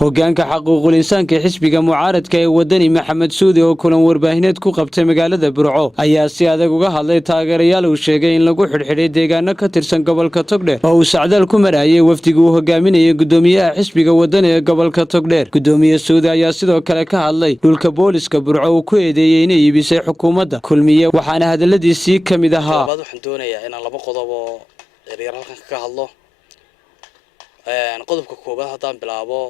hoggaanka xuquuqul insaanka xisbiga mucaaradka ee wadani Maxamed Suudi oo kulan warbaahineed ku qabtay magaalada Burco ayaa si adag uga hadlay taageerayaal uu sheegay in lagu xidhxidhay deegaano ka tirsan gobolka Togdheer oo uu sacdaal ku marayay wafdiga uu hogaaminayay gudoomiyaha xisbiga wadani ee gobolka Togdheer. Gudoomiye Suudi ayaa sidoo kale ka hadlay dhulka booliska Burco uu ku eedeeyay inay iibisay xukuumadda kulmiye waxaana hadaladiisii ka mid ahaa waxaan doonayaa inaan laba qodob oo yaryar halkan ka hadlo. qodobka koobaad haddaan bilaabo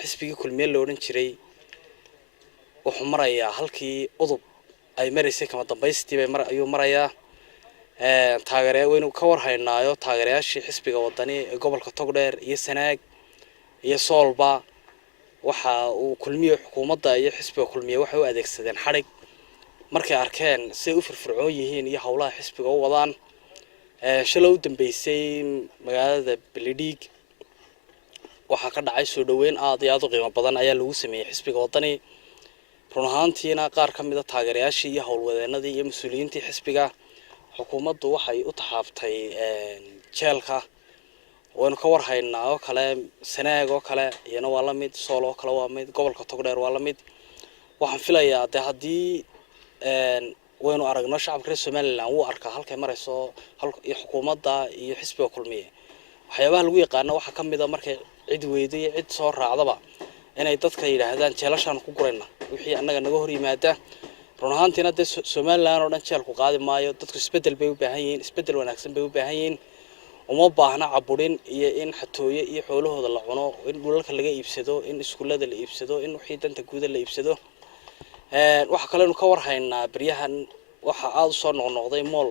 xisbiga kulmiye la oran jiray wuxuu marayaa halkii udub ay mareysay kama dambaystii ayuu marayaa taageerayaal weyn ka war haynaayo taageerayaashii xisbiga wadani ee gobolka Togdheer iyo Sanaag iyo Soolba waxa uu kulmiye xukuumadda iyo xisbiga kulmiye waxay u adeegsadeen xarig markay arkeen si u firfircoon yihiin iyo hawlaha xisbiga u wadaan shalay u dambeysay magaalada Beledhig waxa ka dhacay soo dhaweyn aad iyo aad u qiimo badan ayaa lagu sameeyay xisbiga wadani run ahaantiina qaar ka mid ah taageerayaashii iyo howlwadeenadii iyo mas'uuliyiintii xisbiga xukuumaddu waxay u taxaabtay jeelka waynu ka war haynaa oo kale Sanaag oo kale iyana waa la mid Sool oo kale waa mid gobolka Togdheer waa la mid waxaan filayaa hadii waynu aragno shacabka reer Soomaaliland uu arka halkay marayso iyo xukuumadda iyo xisbiga kulmiye waxyaabaha lagu yaqaan waxa ka mid ah markay cid weydii cid soo raacdaba inay dadka yiraahdaan jeelashan ku gurayna wixii annaga naga hor yimaada run ahaantiina Soomaaliland oo dhan jeel ku qaadi maayo dadku isbedel bay u baahan yihiin isbedel wanaagsan bay u baahan yihiin uma baahna caburin iyo in xatooye iyo xoolahooda la cuno in dhulalka laga iibsado in iskuulada la iibsado in wixii danta guud la iibsado waxa kale oo ka war haynaa baryahan waxa aad u soo noqnoqday mool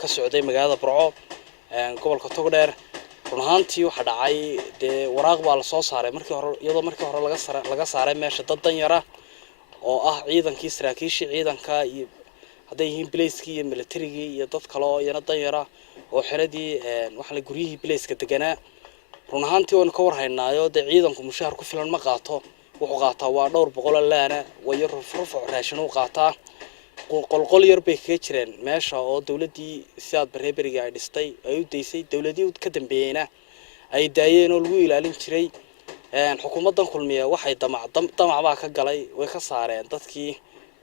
ka socday magaalada Burco gobolka Togdheer run ahaantii waxa dhacay waraaq baa la soo saaray markii hore laga saaray meesha dad danyara oo ah ciidankii saraakiishii ciidanka iyo haday yihiin bilayskii iyo militariga iyo dad kale oo iyana danyara oo xiradii waxa la guriyihii bilayska deganaa run ahaantii oo ka war haynaayo ciidanku mushaar ku filan ma qaato wuxuu qaataa waa dhowr boqol laana way ruf raashin u qaataa qolqol yar bay ka jireen meesha oo dawladii siyaad bareeberiga ay dhistay ay u deysay dawladii ka dambeeyayna ay daayeen oo lagu ilaalin jiray xukuumaddan kulmiye waxay damac ka galay way ka saareen dadkii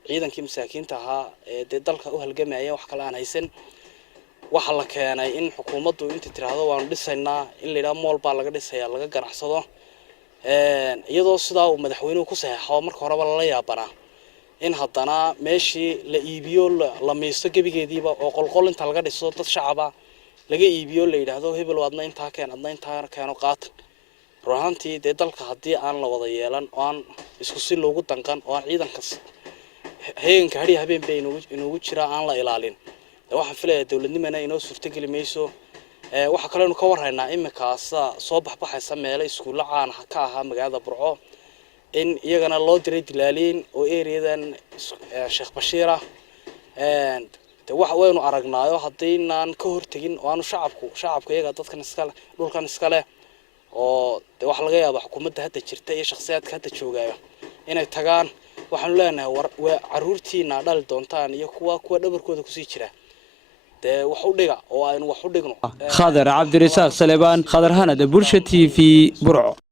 ciidankii masaakiinta ahaa ee dalka u halgamayay wax kale aan haysan waxa la keenay in xukuumaddu inta tiraahdo waan dhisaynaa in la yiraahdo mool baa laga dhisayaa laga ganacsado iyadoo sidaa uu madaxweynuhu ku saxeexo marka horeba la yaabanaa in haddana meeshii la iibiyo la miisto gabigeediiba oo qolqol inta laga dhiso dad shacaba laga iibiyo la yiraahdo hebel wadna inta keen adna inta keeno qaat ruuxantii dalka hadii aan la wada yeelan oo aan isku si loogu danqan oo aan ciidankas heenka hadiya habeen bay inuu jira aan la ilaalin waxaan filayaa dawladnimada inoo suurta gali mayso waxa kale oo ka war haynaa imikaas soo baxaysa meel iskuul caan ka ah magaalada Burco in iyagana loo diray dilaaliin oo ereyadan Sheekh Bashiir waxa waynu aragnaayo hadeenan ka hortagin oo aanu shacabku iyaga dadkan iskale dhulkan iskale oo wax laga yaabo xukuumadda hadda jirta iyo shakhsiyaadka hadda joogaya inay tagaan waxaan leenahay caruurtiina dhal doontaan iyo kuwa dhabarkooda ku sii jira wax u dhiga oo aynu wax u dhigno Khadar Cabdirasaaq Salebaan Khadar Hanada Bulsha TV Burco.